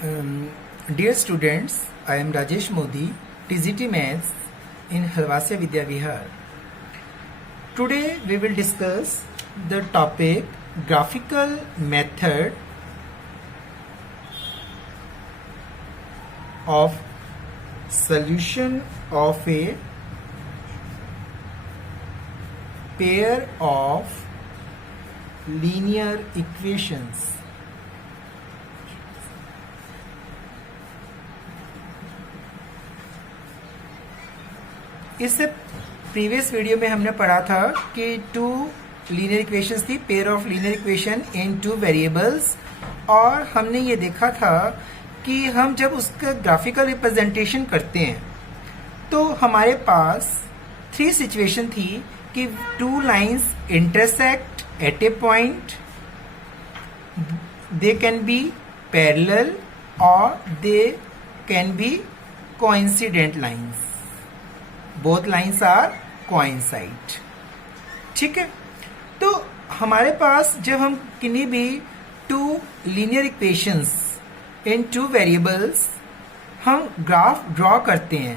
Dear students, I am Rajesh Modi, TGT Maths in Halwasya Vidya Vihar. Today we will discuss the topic graphical method of solution of a pair of linear equations. इससे previous video में हमने पढ़ा था कि to linear equations थी, pair of linear equation in two variables, और हमने ये देखा था कि हम जब उसका ग्राफिकल रिप्रेजेंटेशन करते हैं तो हमारे पास थ्री सिचुएशन थी कि two lines intersect at a point, they can be parallel और they can be coincident lines. Both lines are coincide. ठीक है, तो हमारे पास जब हम किन्हीं भी two linear equations in two variables हम ग्राफ ड्रॉ करते हैं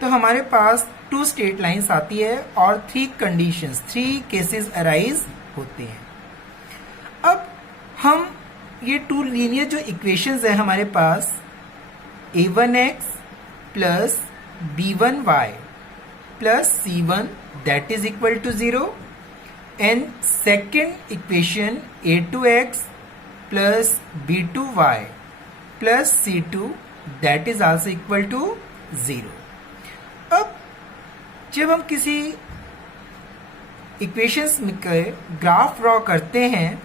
तो हमारे पास टू स्ट्रेट लाइंस आती है और three conditions, three cases arise होते हैं. अब हम ये टू लीनियर जो इक्वेशंस है हमारे पास a1x plus b1y plus c1 that is equal to 0, and second equation a2x plus b2y plus c2 that is also equal to 0. अब जब हम किसी इक्वेशंस के ग्राफ ड्रॉ करते हैं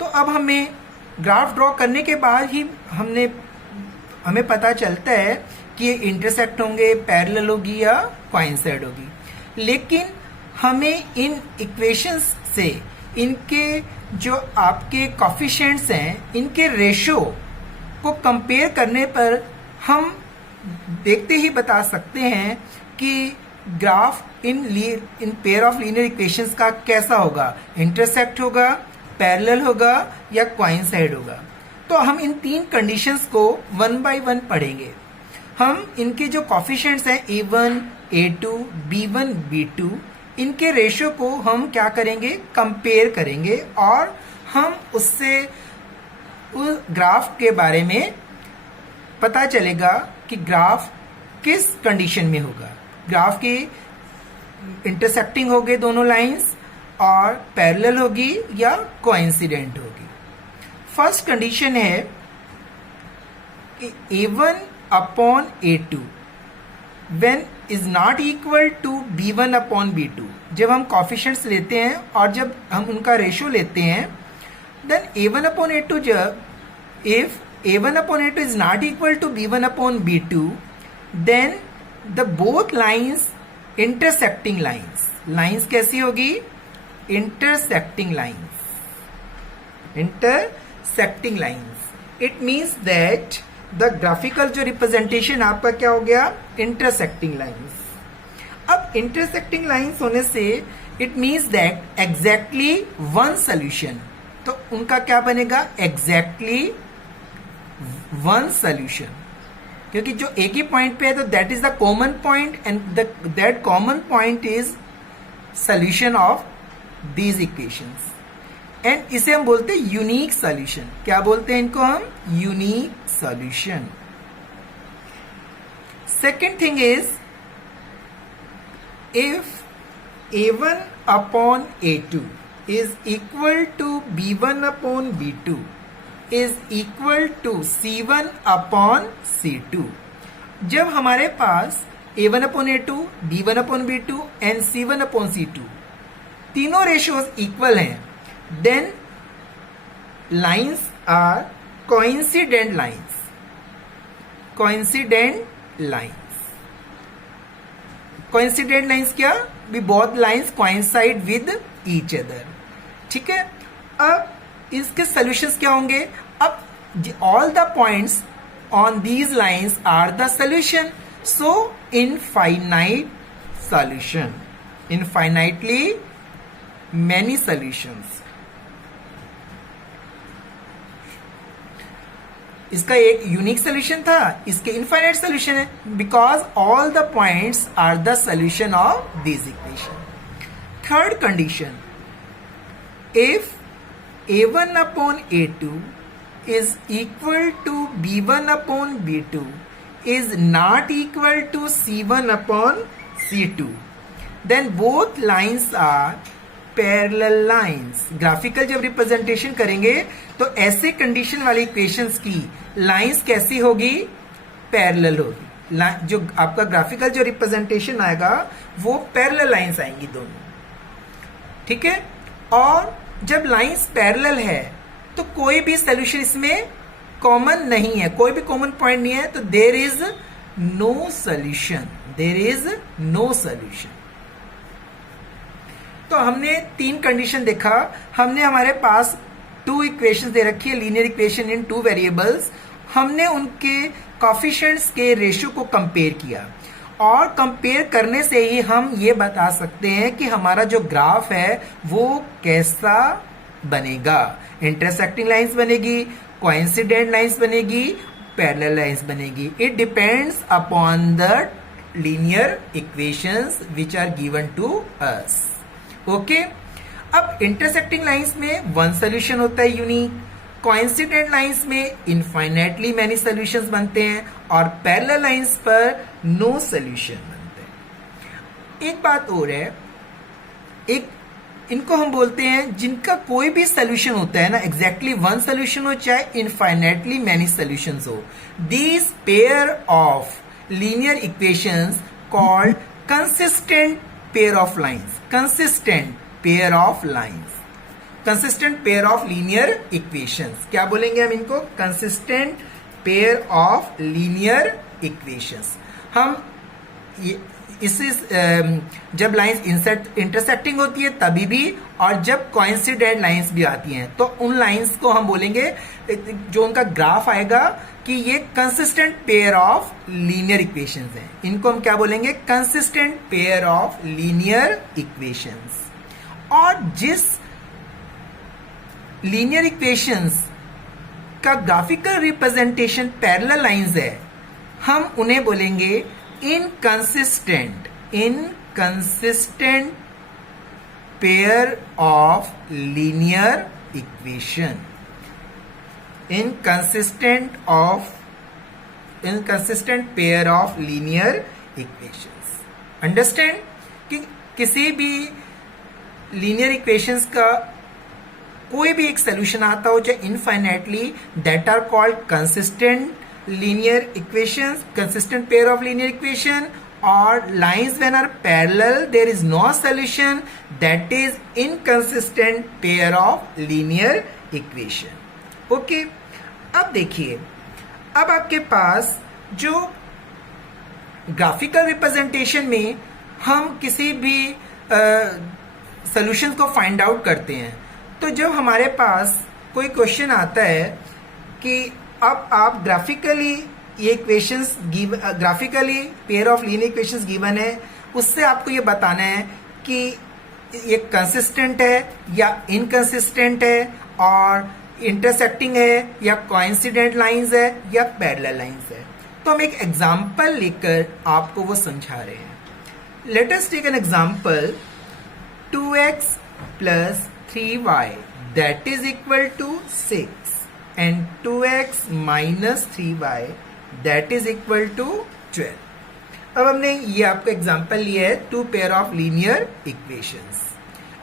तो अब हमें ग्राफ ड्रॉ करने के बाद ही हमें पता चलता है कि ये इंटरसेक्ट होंगे, पैरेलल होगी या कोइंसाइड होगी. लेकिन हमें इन इक्वेशंस से इनके जो आपके कोफिशिएंट्स हैं इनके रेशो को कंपेयर करने पर हम देखते ही बता सकते हैं कि graph in pair of linear equations का कैसा होगा, इंटरसेक्ट होगा, पैरेलल होगा या कोइंसाइड होगा. तो हम इन तीन कंडीशंस को वन बाय वन पढ़ेंगे. हम इनके जो कोफिशिएंट्स हैं a1, a2, b1, b2, इनके रेशियो को हम क्या करेंगे, कंपेयर करेंगे और हम उससे उस ग्राफ के बारे में पता चलेगा कि ग्राफ किस कंडीशन में होगा. ग्राफ की इंटरसेक्टिंग होगी दोनों लाइंस और पैरेलल होगी या कोइंसिडेंट होगी. फर्स्ट कंडीशन है कि a1 upon a2 when is not equal to b1 upon b2. जब हम कोफिशिएंट्स लेते हैं और जब हम उनका रेशियो लेते हैं then a1 upon a2 जब if a1 upon a2 is not equal to b1 upon b2 then the both lines intersecting lines कैसी होगी, intersecting lines. It means that the graphical जो रिप्रेजेंटेशन आपका क्या हो गया, इंटरसेक्टिंग लाइंस. अब intersecting lines होने से it means that exactly one solution. तो उनका क्या बनेगा, एग्जैक्टली वन सोल्यूशन, क्योंकि जो एक ही पॉइंट पे है तो that is the common point and that common point is solution of these equations. And इसे हम बोलते हैं यूनिक सॉल्यूशन. क्या बोलते हैं इनको हम, unique solution. Second thing is if a1 upon a2 is equal to b1 upon b2 is equal to c1 upon c2. जब हमारे पास a1 upon a2, b1 upon b2 and c1 upon c2 तीनों ratios equal हैं then lines are coincident lines. Coincident lines क्या, we both lines coincide with each other. ठीक है. अब इसके solutions क्या होंगे, अब all the points on these lines are the solution. So infinite solution, infinitely many solutions. इसका एक यूनिक सोल्यूशन था, इसके इनफाइनाइट सोल्यूशन है, because all the points are the solution of this equation. Third condition, if a1 upon a2 is equal to b1 upon b2 is not equal to c1 upon c2, then both lines are parallel lines. Graphical जब representation करेंगे तो ऐसे condition वाली equations की lines कैसी होगी? Parallel होगी. जो आपका ग्राफिकल जो रिप्रेजेंटेशन आएगा वो पैरेलल लाइंस आएंगी दोनों. ठीक है. और जब लाइंस पैरेलल है तो कोई भी सोल्यूशन इसमें कॉमन नहीं है, कोई भी कॉमन पॉइंट नहीं है, तो there is no solution. There is no solution. तो हमने तीन कंडीशन देखा. हमने हमारे पास टू इक्वेशंस दे रखी है, linear equation in two variables. हमने उनके कोफिशिएंट्स के रेशियो को कंपेयर किया और कंपेयर करने से ही हम ये बता सकते हैं कि हमारा जो ग्राफ है वो कैसा बनेगा. इंटरसेक्टिंग लाइंस बनेगी, कोइंसिडेंट लाइंस बनेगी, पैरेलल लाइंस बनेगी. It depends upon the linear equations which are given to us. Okay. अब इंटरसेक्टिंग लाइंस में वन सोल्यूशन होता है यूनिक, कोइंसिडेंट लाइंस में इनफाइनाइटली मैनी सॉल्यूशंस बनते हैं और पैरेलल लाइंस पर नो सॉल्यूशन बनते हैं. एक बात और है, एक इनको हम बोलते हैं जिनका कोई भी सॉल्यूशन होता है ना, एग्जैक्टली वन सॉल्यूशन हो चाहे इनफाइनाइटली मैनी सॉल्यूशंस हो, these pair of linear equations called consistent pair of lines. Consistent pair of lines, consistent pair of linear equations. क्या बोलेंगे हम इनको? Consistent pair of linear equations. हम जब लाइंस इंटरसेक्टिंग होती है तभी भी, और जब कोइंसिडेंट लाइंस भी आती हैं तो उन लाइंस को हम बोलेंगे, जो उनका ग्राफ आएगा कि ये consistent pair of linear equations हैं. इनको हम क्या बोलेंगे? Consistent pair of linear equations. और जिस लीनियर इक्वेशंस का ग्राफिकल रिप्रेजेंटेशन पैरेलल लाइंस है, हम उन्हें बोलेंगे inconsistent pair of linear equation. Inconsistent pair of linear equations. Understand कि किसी भी लीनियर इक्वेशंस का कोई भी एक सोल्यूशन आता हो, चाहे infinitely, that are called consistent linear equations, consistent pair of linear equation. और lines when are parallel there is no solution, that is inconsistent pair of linear equation. Okay. अब देखिए, अब आपके पास जो ग्राफिकल रिप्रेजेंटेशन में हम किसी भी सॉल्यूशंस को फाइंड आउट करते हैं, तो जब हमारे पास कोई क्वेश्चन आता है कि अब आप ग्राफिकली ये equations graphically pair of linear equations given है, उससे आपको ये बताना है कि ये कंसिस्टेंट है या इनकंसिस्टेंट है, और इंटरसेक्टिंग है या कोइंसिडेंट लाइंस है या पैरेलल लाइंस है. तो हम एक एग्जांपल लेकर आपको वो समझा रहे हैं. Let us take an example. 2x plus 3y that is equal to 6 and 2x minus 3y that is equal to 12. अब हमने ये आपका एग्जांपल लिया है two pair of linear equations.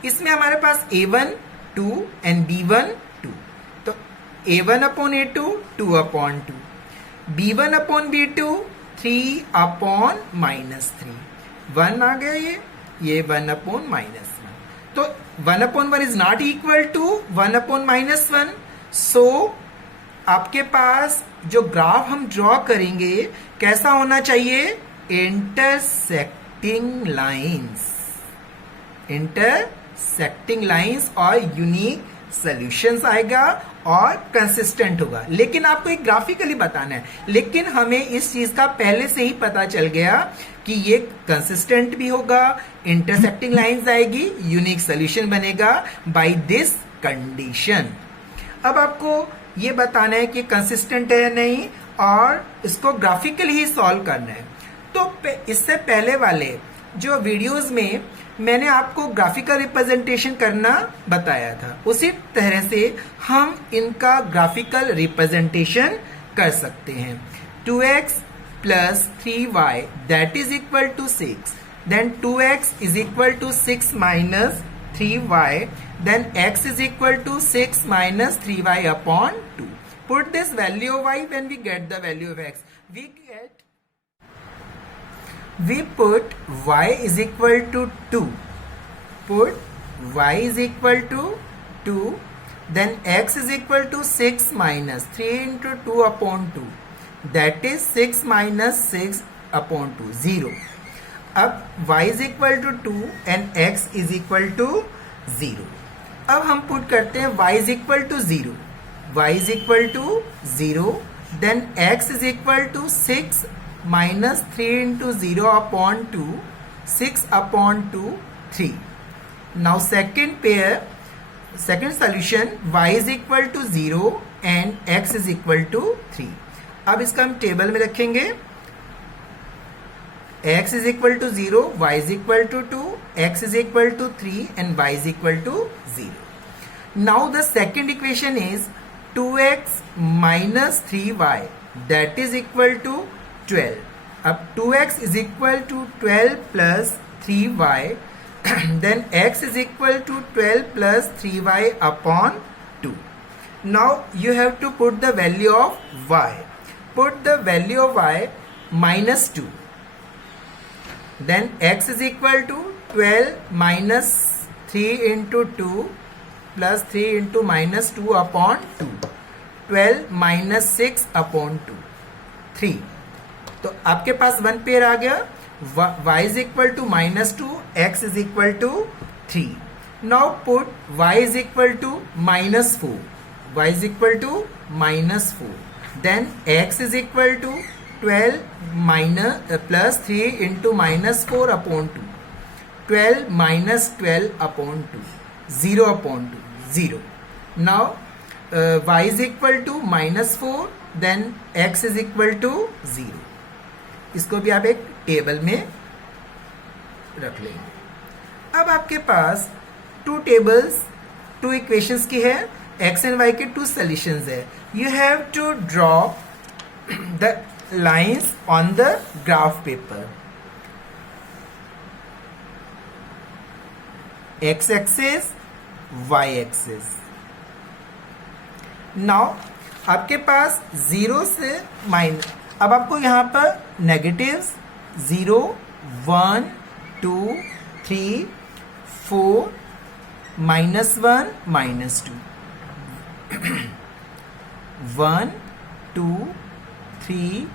इसमें हमारे पास a1 2 and b1 2. तो a1 upon a2 2 upon 2, b1 upon b2 3 upon minus 3. 1 आ गया, ये 1 upon minus 1. तो 1 upon 1 is not equal to 1 upon minus 1. So आपके पास जो ग्राफ हम ड्रॉ करेंगे कैसा होना चाहिए? इंटरसेक्टिंग लाइंस और यूनिक सॉल्यूशंस आएगा और कंसिस्टेंट होगा. लेकिन आपको एक ग्राफिकली बताना है, लेकिन हमें इस चीज का पहले से ही पता चल गया कि ये कंसिस्टेंट भी होगा, इंटरसेक्टिंग लाइंस आएगी, यूनिक सॉल्यूशन बनेगा बाय दिस कंडीशन. अब आपको ये बताना है कि कंसिस्टेंट है या नहीं, और इसको ग्राफिकली ही सॉल्व करना है। तो इससे पहले वाले जो वीडियोस में मैंने आपको ग्राफिकल रिप्रेजेंटेशन करना बताया था, उसी तरह से हम इनका ग्राफिकल रिप्रेजेंटेशन कर सकते हैं। 2x plus 3y that is equal to 6, then 2x is equal to 6 minus 3y, then x is equal to 6 minus 3y upon 2. Put this value of y. When we get the value of x, we put y is equal to 2. Put y is equal to 2, then x is equal to 6 minus 3 into 2 upon 2, that is 6 minus 6 upon 2, 0. अब y is equal to 2 and x is equal to 0. अब हम put करते हैं y is equal to 0, y is equal to 0, then x is equal to 6 minus 3 into 0 upon 2, 6 upon 2, 3. Now second solution, y is equal to 0 and x is equal to 3. अब इसका हम table में रखेंगे। x is equal to 0, y is equal to 2, x is equal to 3 and y is equal to 0. Now the second equation is 2x minus 3y that is equal to 12. अब 2x is equal to 12 plus 3y then x is equal to 12 plus 3y upon 2. Now you have to put the value of y. Put the value of y minus 2. Then x is equal to 12 minus 3 into 2 plus 3 into minus 2 upon 2. 12 minus 6 upon 2. 3. तो आपके पास 1 pair आ गया। y is equal to minus 2, x is equal to 3. Now put y is equal to minus 4. y is equal to minus 4. Then x is equal to 12 minus plus 3 into minus 4 upon 2. 12 minus 12 upon 2. 0 upon 2. 0. Now y is equal to minus 4. Then x is equal to 0. इसको भी आप एक table में रख लेंगे। अब आपके पास 2 tables 2 equations की है, x एंड y के 2 सॉल्यूशंस है। You have to draw the lines on the graph paper. X axis, y axis. Now आपके पास 0 से माइनस, अब आपको यहाँ पर negatives 0, 1, 2, 3, 4, -1, -2. 1, 2, 3,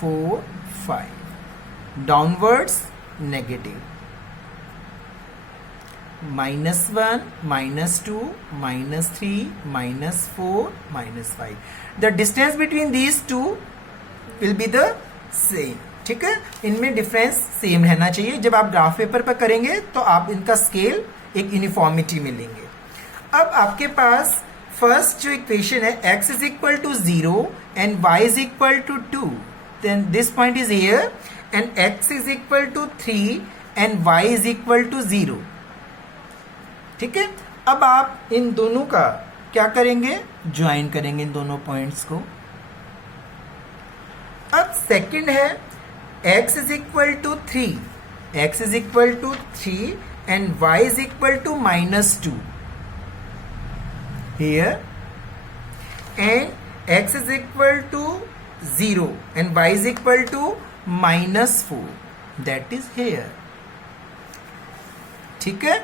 4, 5. Downwards negative. -1, -2, -3, -4, -5. The distance between these two will be the same. ठीक है, इनमें डिफरेंस सेम रहना चाहिए। जब आप ग्राफ पेपर पर करेंगे तो आप इनका स्केल एक यूनिफॉर्मिटी में लेंगे। अब आपके पास फर्स्ट जो इक्वेशन है, x is equal to 0 and y is equal to 2, then this point is here and x is equal to 3 and y is equal to 0. ठीक है, अब आप इन दोनों का क्या करेंगे, ज्वाइन करेंगे इन दोनों पॉइंट्स को। अब सेकंड है x is equal to 3, x is equal to 3 and y is equal to -2 here, and x is equal to 0 and y is equal to -4, that is here. ठीक है,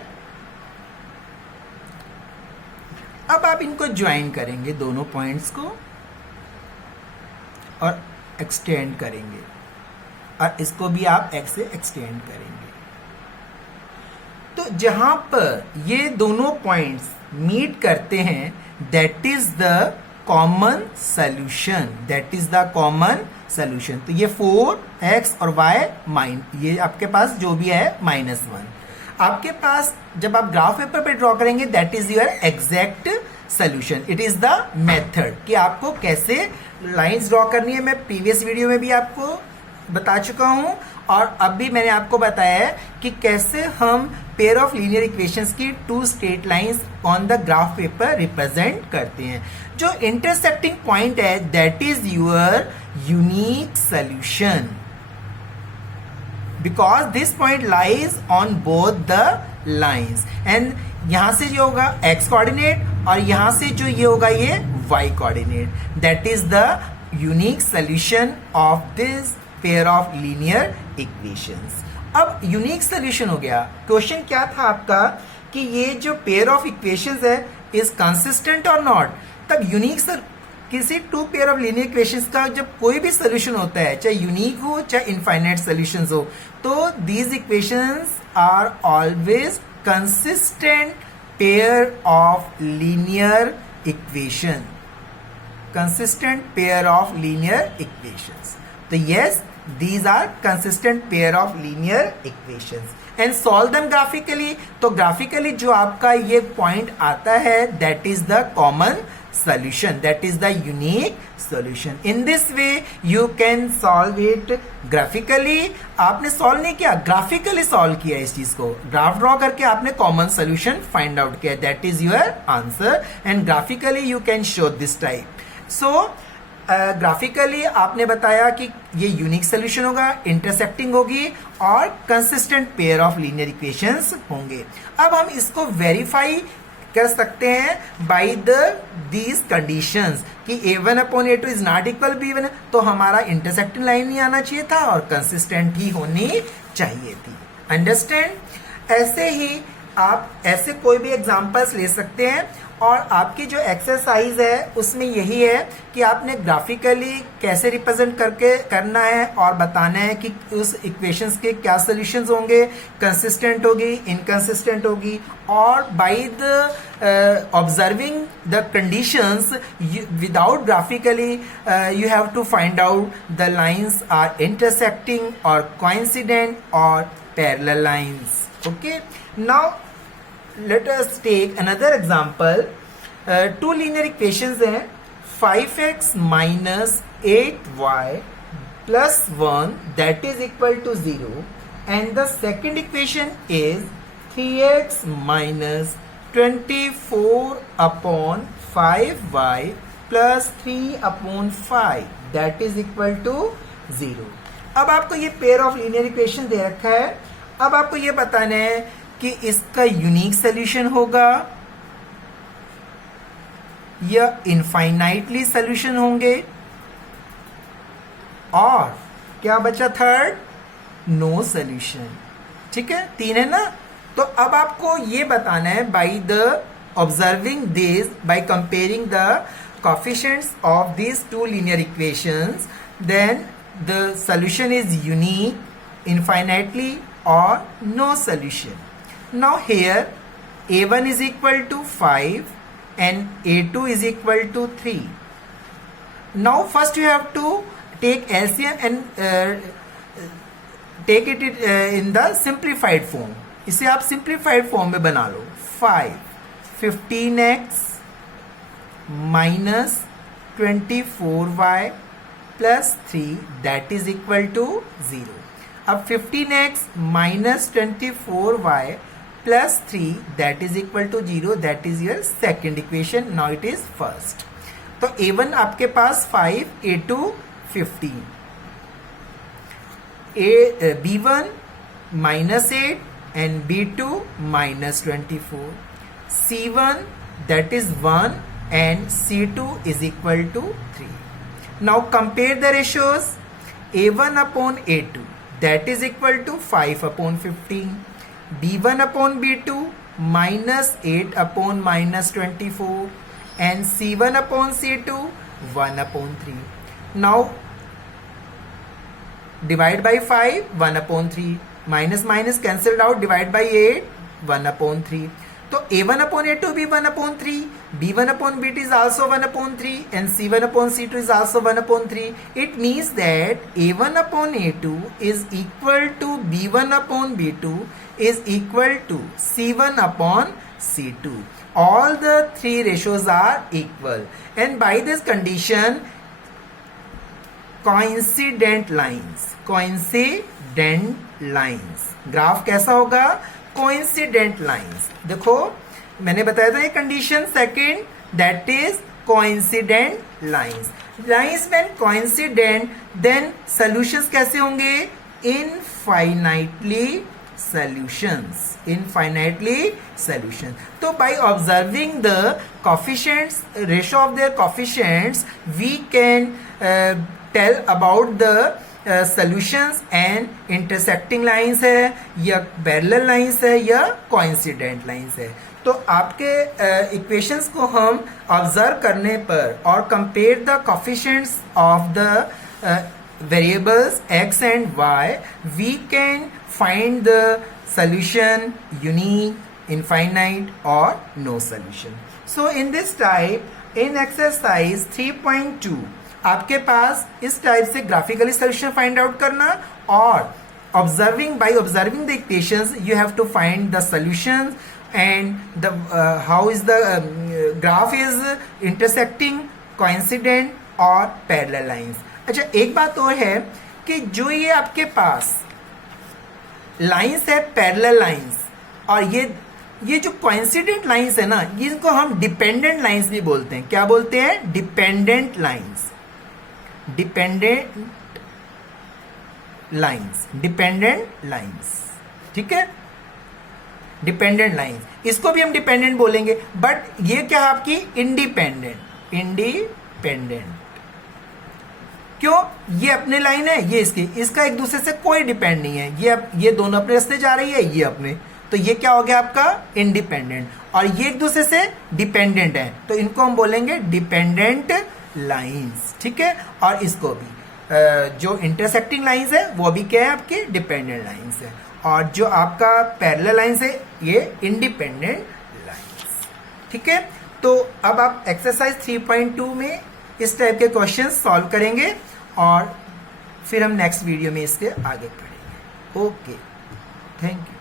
अब आप इनको ज्वाइन करेंगे दोनों पॉइंट्स को और एक्सटेंड करेंगे, और इसको भी आप x से एक्सटेंड करेंगे। तो जहां पर ये दोनों पॉइंट्स मीट करते हैं, that is the common solution, that is the common solution. तो ये 4x और y ये आपके पास जो भी है -1, आपके पास जब आप ग्राफ पेपर पे ड्रॉ करेंगे that is your exact solution. It is the method कि आपको कैसे लाइंस ड्रॉ करनी है. मैं प्रीवियस वीडियो में भी आपको बता चुका हूं और अब भी मैंने आपको बताया है कि कैसे हम पेयर ऑफ लीनियर इक्वेशंस की two straight lines on the graph paper represent करते हैं. जो इंटरसेक्टिंग पॉइंट है that is your unique solution because this point lies on both the lines. And यहां से जो होगा x कोऑर्डिनेट और यहां से जो ये होगा ये y coordinate. That is the unique solution of this pair of linear equations. अब यूनिक सोल्यूशन हो गया. क्वेश्चन क्या था आपका कि ये जो पेयर ऑफ इक्वेशंस है इज कंसिस्टेंट और नॉट. तब यूनिक किसी two pair of linear equations का जब कोई भी सोल्यूशन होता है, चाहे यूनिक हो चाहे इनफाइनाइट सोल्यूशंस हो, तो these equations are always consistent pair of linear equation. Consistent pair of linear equations. तो yes, these are consistent pair of linear equations and solve them graphically. तो graphically जो आपका ये point आता है that is the common solution, that is the unique solution. In this way you can solve it graphically. आपने solve नहीं किया, graphically solve किया इस चीज को. ग्राफ ड्रॉ करके आपने common solution find out किया. That is your answer and graphically you can show this type. So graphically आपने बताया कि ये यूनिक सोल्यूशन होगा, इंटरसेक्टिंग होगी और consistent pair of linear equations होंगे. अब हम इसको वेरीफाई कर सकते हैं बाय दीज कंडीशंस कि a1 upon a2 is not equal b1. तो हमारा इंटरसेक्टिंग लाइन ही आना चाहिए था और कंसिस्टेंट ही होनी चाहिए थी. अंडरस्टैंड. ऐसे ही आप ऐसे कोई भी एग्जांपल्स ले सकते हैं और आपकी जो एक्सरसाइज है उसमें यही है कि आपने ग्राफिकली कैसे रिप्रेजेंट करके करना है और बताना है कि उस इक्वेशंस के क्या सॉल्यूशंस होंगे, कंसिस्टेंट होगी, इनकंसिस्टेंट होगी. और by the observing the conditions without graphically you have to find out the lines are intersecting और कोइंसिडेंट और parallel lines. Okay, now let us take another example. Two linear equations हैं 5x minus 8y plus 1 that is equal to 0 and the second equation is 3x minus 24 upon 5y plus 3 upon 5 that is equal to 0. अब आपको ये pair of linear equation दे रखा है. अब आपको ये बताना है कि इसका यूनिक सोल्यूशन होगा या इनफाइनाइटली सोल्यूशन होंगे और क्या बचा थर्ड, नो सोल्यूशन. ठीक है, तीन है ना. तो अब आपको ये बताना है by the observing this, by comparing the coefficients of this two linear equations, then the solution is unique, infinitely और no solution. Now here a1 is equal to 5 and a2 is equal to 3. Now first you have to take LCM and take it in the simplified form. इसे आप simplified form में बना लो. 15x minus 24y plus 3 that is equal to 0. अब 15x minus 24y plus 3 that is equal to 0, that is your second equation. Now it is first. तो a1 आपके पास 5, a2 15, b1 minus 8 and b2 minus 24, c1 that is 1 and c2 is equal to 3. Now compare the ratios. a1 upon a2 that is equal to 5 upon 15. b1 upon b2 minus 8 upon minus 24 and c1 upon c2 1 upon 3. Now divide by 5, 1 upon 3, minus minus cancelled out, divide by 8, 1 upon 3. तो a1 upon a2 भी 1 upon 3, b1 upon b2 is also 1 upon 3 and c1 upon c2 is also 1 upon 3. It means that a1 upon a2 is equal to b1 upon b2 is equal to c1 upon C2. All the three ratios are equal, and by this condition coincident lines, graph कैसा होगा? Coincident lines. देखो मैंने बताया था ये condition second, that is coincident lines. Lines when coincident, then solutions कैसे होंगे? Infinitely solutions. तो by observing the coefficients, ratio of their coefficients, we can tell about the solutions and intersecting lines है या parallel lines है या coincident lines है. तो आपके इक्वेशंस को हम ऑब्जर्व करने पर और compare the coefficients of the variables x and y, we can find the solution unique, infinite or no solution. So in this type, in exercise 3.2 आपके पास इस टाइप से ग्राफिकली सोल्यूशन फाइंड आउट करना और by observing the equations you have to find the solutions and the how is the graph is intersecting, coincident और parallel lines. अच्छा, एक बात और है कि जो ये आपके पास लाइंस है पैरेलल लाइंस, और ये जो कोइंसिडेंट लाइंस है ना, इनको हम डिपेंडेंट लाइंस भी बोलते हैं. क्या बोलते हैं? Dependent lines. ठीक है, डिपेंडेंट लाइंस. इसको भी हम डिपेंडेंट बोलेंगे, बट ये क्या है आपकी? इंडिपेंडेंट. क्यों? ये अपने लाइन है, ये इसका एक दूसरे से कोई डिपेंड नहीं है. ये दोनों अपने रास्ते जा रही है, ये अपने. तो ये क्या हो गया आपका? इंडिपेंडेंट. और ये एक दूसरे से डिपेंडेंट है, तो इनको हम बोलेंगे डिपेंडेंट लाइंस. ठीक है. और इसको भी जो इंटरसेक्टिंग लाइंस है वो भी क्या है? आपकी डिपेंडेंट लाइंस है. और जो आपका पैरेलल लाइंस है ये इंडिपेंडेंट लाइंस. ठीक है. तो अब आप एक्सरसाइज 3.2 में इस टाइप के क्वेश्चन सॉल्व करेंगे और फिर हम नेक्स्ट वीडियो में इसके आगे पढ़ेंगे. Okay, thank you.